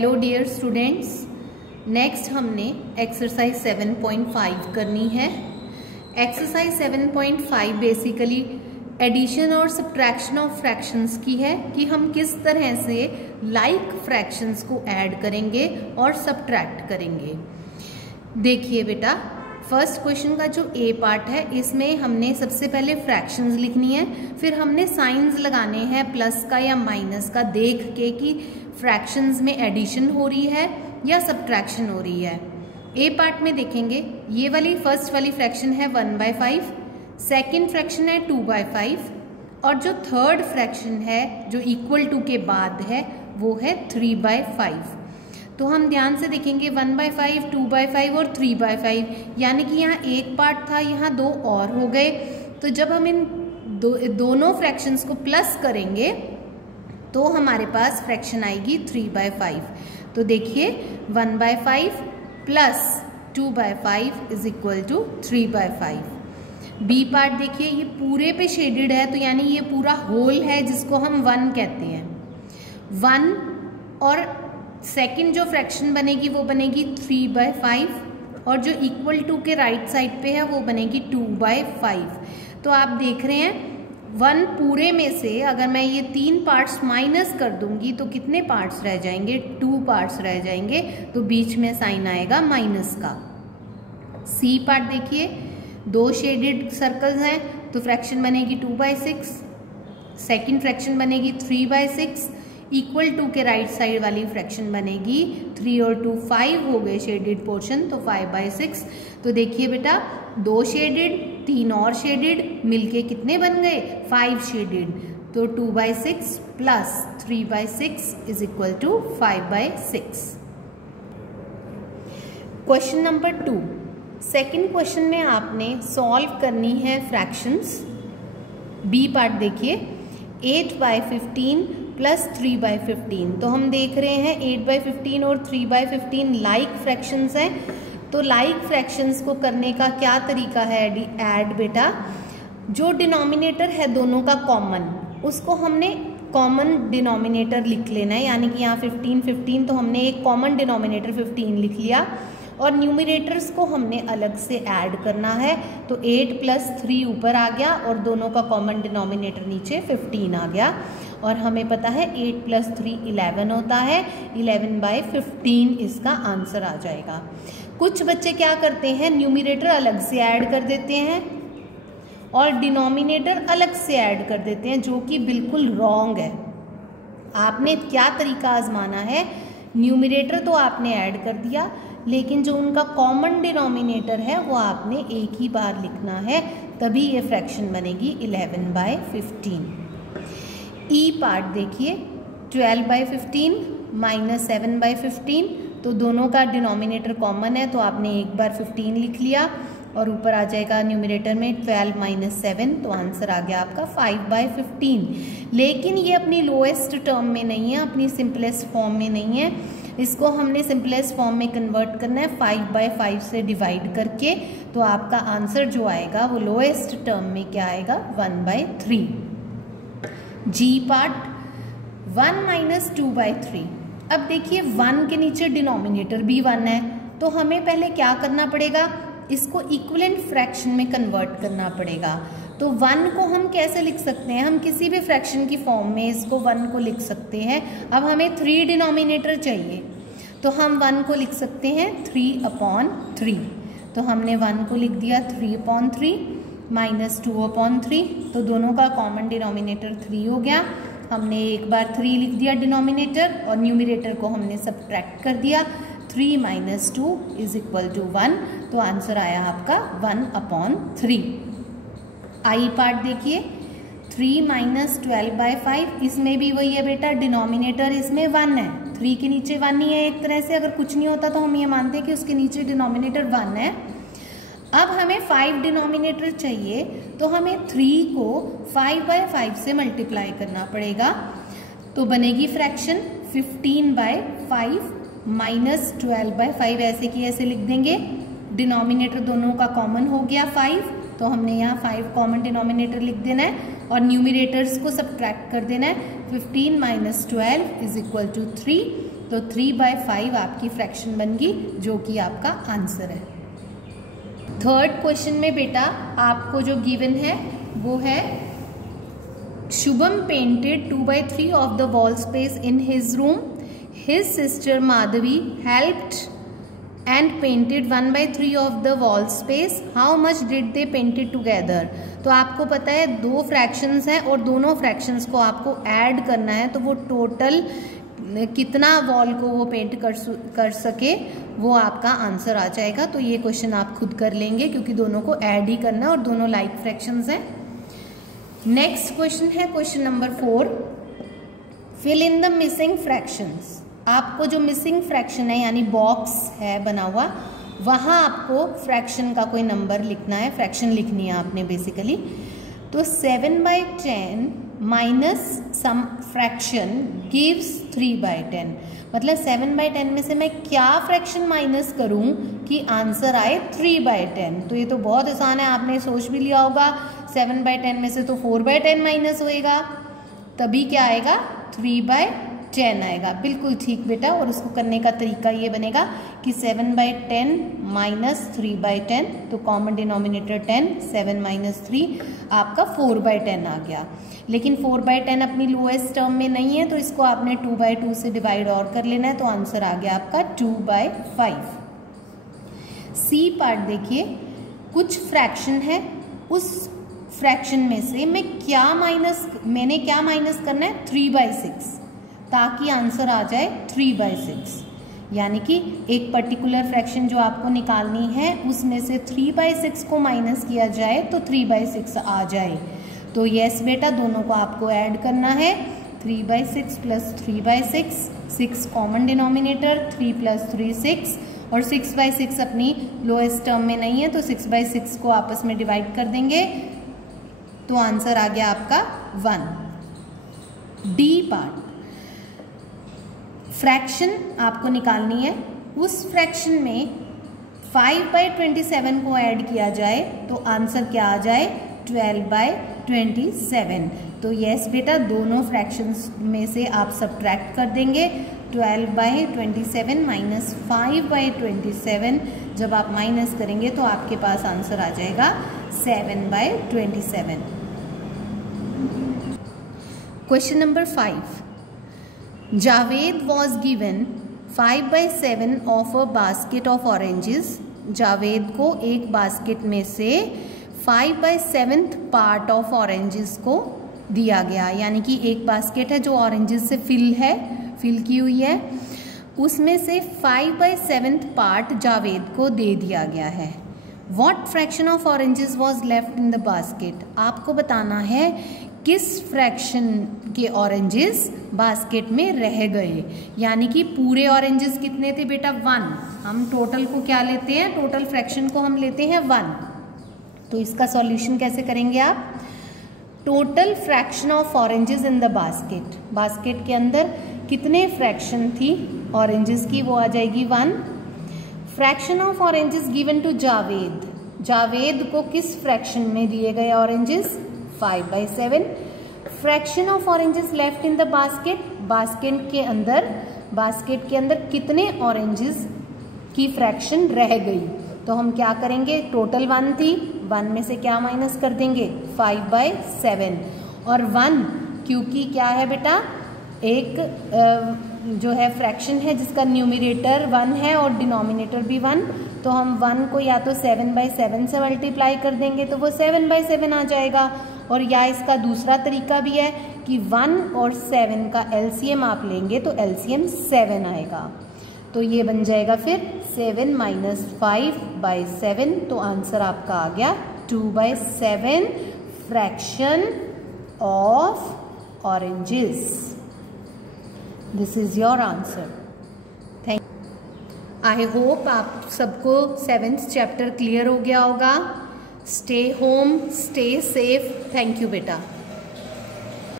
Hello dear students, next हमने exercise 7.5 करनी है। एक्सरसाइज 7.5 बेसिकली एडिशन और सब्ट्रैक्शन ऑफ फ्रैक्शंस की है कि हम किस तरह से लाइक फ्रैक्शंस को ऐड करेंगे और सब्ट्रैक्ट करेंगे। देखिए बेटा, फर्स्ट क्वेश्चन का जो ए पार्ट है इसमें हमने सबसे पहले फ्रैक्शंस लिखनी है, फिर हमने साइंस लगाने हैं प्लस का या माइनस का, देख के कि फ्रैक्शंस में एडिशन हो रही है या सब्ट्रैक्शन हो रही है। ए पार्ट में देखेंगे, ये वाली फर्स्ट वाली फ्रैक्शन है 1/5, सेकेंड फ्रैक्शन है 2/5 और जो थर्ड फ्रैक्शन है जो इक्वल टू के बाद है वो है 3/5। तो हम ध्यान से देखेंगे 1/5, 2/5 और 3/5, यानी कि यहाँ एक पार्ट था, यहाँ दो और हो गए। तो जब हम इन दोनों फ्रैक्शंस को प्लस करेंगे तो हमारे पास फ्रैक्शन आएगी 3/5। तो देखिए 1/5 plus 2/5 is equal to 3/5। B part देखिए, ये पूरे पे शेडेड है, तो यानी ये पूरा होल है जिसको हम 1 कहते हैं। 1 और सेकंड जो फ्रैक्शन बनेगी वो बनेगी 3/5 और जो इक्वल टू के राइट साइड पे है वो बनेगी 2/5। तो आप देख रहे हैं 1 पूरे में से अगर मैं ये 3 पार्ट्स माइनस कर दूंगी तो कितने पार्ट्स रह जाएंगे? 2 पार्ट्स रह जाएंगे, तो बीच में साइन आएगा माइनस का। सी पार्ट देखिए, 2 शेडेड सर्कल्स हैं तो फ्रैक्शन बनेगी 2/6, सेकेंड फ्रैक्शन बनेगी 3/6, इक्वल टू के राइट साइड वाली फ्रैक्शन बनेगी 3 और 2 5 हो गए शेडेड पोर्शन, तो 5/6। तो देखिए बेटा, 2 शेडेड 3 और शेडेड मिलके कितने बन गए? 5 शेडेड। तो 2/6 plus 3/6 is equal to 5/6। Question number 2, second question में आपने सॉल्व करनी है फ्रैक्शंस। बी पार्ट देखिए, 8/15 प्लस 3/15। तो हम देख रहे हैं 8/15 और 3/15 लाइक फ्रैक्शंस हैं। तो लाइक फ्रैक्शंस को करने का क्या तरीका है? ऐड बेटा, जो डिनोमिनेटर है दोनों का कॉमन, उसको हमने कॉमन डिनोमिनेटर लिख लेना है, यानी कि यहाँ 15 तो हमने एक कॉमन डिनोमिनेटर 15 लिख लिया और न्यूमिनेटर्स को हमने अलग से ऐड करना है। तो 8 + 3 ऊपर आ गया और दोनों का कॉमन डिनोमिनेटर नीचे 15 आ गया। और हमें पता है 8 + 3 11 होता है, 11/15 इसका आंसर आ जाएगा। कुछ बच्चे क्या करते हैं, न्यूमिनेटर अलग से ऐड कर देते हैं और डिनोमिनेटर अलग से ऐड कर देते हैं, जो कि बिल्कुल रॉन्ग है। आपने क्या तरीका आजमाना है, न्यूमिनेटर तो आपने ऐड कर दिया, लेकिन जो उनका कॉमन डिनोमिनेटर है वो आपने एक ही बार लिखना है, तभी ये फ्रैक्शन बनेगी 11/15। ई पार्ट देखिए, 12/15 माइनस 7/15, तो दोनों का डिनोमिनेटर कॉमन है, तो आपने एक बार 15 लिख लिया और ऊपर आ जाएगा न्यूमिनेटर में 12 - 7, तो आंसर आ गया आपका 5/15। लेकिन ये अपनी लोएस्ट टर्म में नहीं है, अपनी सिंपलेस्ट फॉर्म में नहीं है, इसको हमने सिंपलेस्ट फॉर्म में कन्वर्ट करना है 5/5 से डिवाइड करके। तो आपका आंसर जो आएगा वो लोएस्ट टर्म में क्या आएगा? 1/3। जी पार्ट, 1 - 2/3। अब देखिए 1 के नीचे डिनोमिनेटर भी 1 है, तो हमें पहले क्या करना पड़ेगा, इसको इक्विवेलेंट फ्रैक्शन में कन्वर्ट करना पड़ेगा। तो 1 को हम कैसे लिख सकते हैं? हम किसी भी फ्रैक्शन की फॉर्म में इसको 1 को लिख सकते हैं। अब हमें 3 डिनोमिनेटर चाहिए, तो हम 1 को लिख सकते हैं 3/3। तो हमने 1 को लिख दिया 3/3 माइनस 2/3, तो दोनों का कॉमन डिनोमिनेटर 3 हो गया। हमने एक बार 3 लिख दिया डिनोमिनेटर और न्यूमिनेटर को हमने सब्ट्रैक्ट कर दिया। 3 - 2 इज इक्वल टू 1, तो आंसर आया आपका 1/3। आई पार्ट देखिए, 3 - 12/5, इसमें भी वही है बेटा, डिनोमिनेटर इसमें 1 है, 3 के नीचे 1 ही है। एक तरह से अगर कुछ नहीं होता तो हम ये मानते हैं कि उसके नीचे डिनोमिनेटर 1 है। अब हमें 5 डिनोमिनेटर चाहिए, तो हमें 3 को 5/5 से मल्टीप्लाई करना पड़ेगा, तो बनेगी फ्रैक्शन 15/5 माइनस 12/5, ऐसे की ऐसे लिख देंगे। डिनोमिनेटर दोनों का कॉमन हो गया 5, तो हमने यहाँ 5 कॉमन डिनोमिनेटर लिख देना है और न्यूमिनेटर्स को सब्ट्रैक्ट कर देना है। 15 - 12 इज इक्वल टू 3, तो 3/5 आपकी फ्रैक्शन बन गई, जो कि आपका आंसर है। थर्ड क्वेश्चन में बेटा आपको जो गिवन है वो है Shubham painted 2/3 of the wall space in his room, his sister Madhavi helped and painted 1/3 of the wall space. How much did they paint it together? तो आपको पता है दो फ्रैक्शंस हैं और दोनों फ्रैक्शंस को आपको ऐड करना है, तो वो टोटल कितना वॉल को वो पेंट कर सके वो आपका आंसर आ जाएगा। तो ये क्वेश्चन आप खुद कर लेंगे क्योंकि दोनों को ऐड ही करना है और दोनों लाइक फ्रैक्शंस हैं। नेक्स्ट क्वेश्चन है question number 4, fill in the missing fractions. आपको जो मिसिंग फ्रैक्शन है यानी बॉक्स है बना हुआ, वहाँ आपको फ्रैक्शन का कोई नंबर लिखना है, फ्रैक्शन लिखनी है आपने बेसिकली। तो 7/10 माइनस सम फ्रैक्शन गिव्स 3/10, मतलब 7/10 में से मैं क्या फ्रैक्शन माइनस करूं कि आंसर आए 3/10। तो ये तो बहुत आसान है, आपने सोच भी लिया होगा। 7/10 में से तो 4/10 माइनस होएगा, तभी क्या आएगा 3/10 आएगा। बिल्कुल ठीक बेटा। और उसको करने का तरीका ये बनेगा कि 7/10 माइनस 3/10, तो कॉमन डिनोमिनेटर 10, 7 माइनस 3 आपका 4/10 आ गया। लेकिन 4/10 अपनी लोएस्ट टर्म में नहीं है, तो इसको आपने 2/2 से डिवाइड और कर लेना है, तो आंसर आ गया आपका 2/5। सी पार्ट देखिए, कुछ फ्रैक्शन है, उस फ्रैक्शन में से मैंने क्या माइनस करना है 3/6, ताकि आंसर आ जाए 3/6। यानी कि एक पर्टिकुलर फ्रैक्शन जो आपको निकालनी है उसमें से 3/6 को माइनस किया जाए तो 3/6 आ जाए। तो यस बेटा, दोनों को आपको ऐड करना है। 3/6 प्लस 3/6, 6 कॉमन डिनोमिनेटर, 3 प्लस 3 6, और 6/6 अपनी लोएस्ट टर्म में नहीं है, तो 6/6 को आपस में डिवाइड कर देंगे, तो आंसर आ गया आपका 1। डी पार्ट, फ्रैक्शन आपको निकालनी है, उस फ्रैक्शन में 5/27 को ऐड किया जाए तो आंसर क्या आ जाए 12/27। तो यस बेटा, दोनों फ्रैक्शंस में से आप सब्ट्रैक्ट कर देंगे। 12/27 माइनस 5/27, जब आप माइनस करेंगे तो आपके पास आंसर आ जाएगा 7/27। Question number 5, Javed was given 5/7 of a basket of oranges. Javed को एक बास्केट में से 5/7 पार्ट ऑफ ऑरेंजेस को दिया गया, यानी कि एक बास्केट है जो ऑरेंजेस से फिल की हुई है, उसमें से 5/7 पार्ट जावेद को दे दिया गया है। What fraction of oranges was left in the basket? आपको बताना है किस फ्रैक्शन के ऑरेंजेस बास्केट में रह गए, यानी कि पूरे ऑरेंजेस कितने थे बेटा 1। हम टोटल को क्या लेते हैं, टोटल फ्रैक्शन को हम लेते हैं 1। तो इसका सॉल्यूशन कैसे करेंगे आप, total fraction of oranges in the basket, basket के अंदर कितने फ्रैक्शन थी ऑरेंजेस की, वो आ जाएगी 1। Fraction of oranges given to Javed, Javed को किस फ्रैक्शन में दिए गए oranges 5/7। Fraction of oranges left in the basket, basket के अंदर कितने ऑरेंजेस की फ्रैक्शन रह गई, तो हम क्या करेंगे, टोटल 1 थी, 1 में से क्या माइनस कर देंगे 5/7। और 1 क्योंकि क्या है बेटा, एक जो है फ्रैक्शन है जिसका न्यूमरेटर 1 है और डिनोमिनेटर भी 1, तो हम 1 को या तो 7/7 से मल्टीप्लाई कर देंगे तो वो 7/7 आ जाएगा। और या इसका दूसरा तरीका भी है कि 1 और 7 का एलसीएम आप लेंगे तो एलसीएम 7 आएगा, तो ये बन जाएगा फिर 7 माइनस 5/7, तो आंसर आपका आ गया 2/7 fraction of oranges. This is your answer. Thank you. I hope आप सबको 7th चैप्टर क्लियर हो गया होगा। Stay home, stay safe. Thank you बेटा।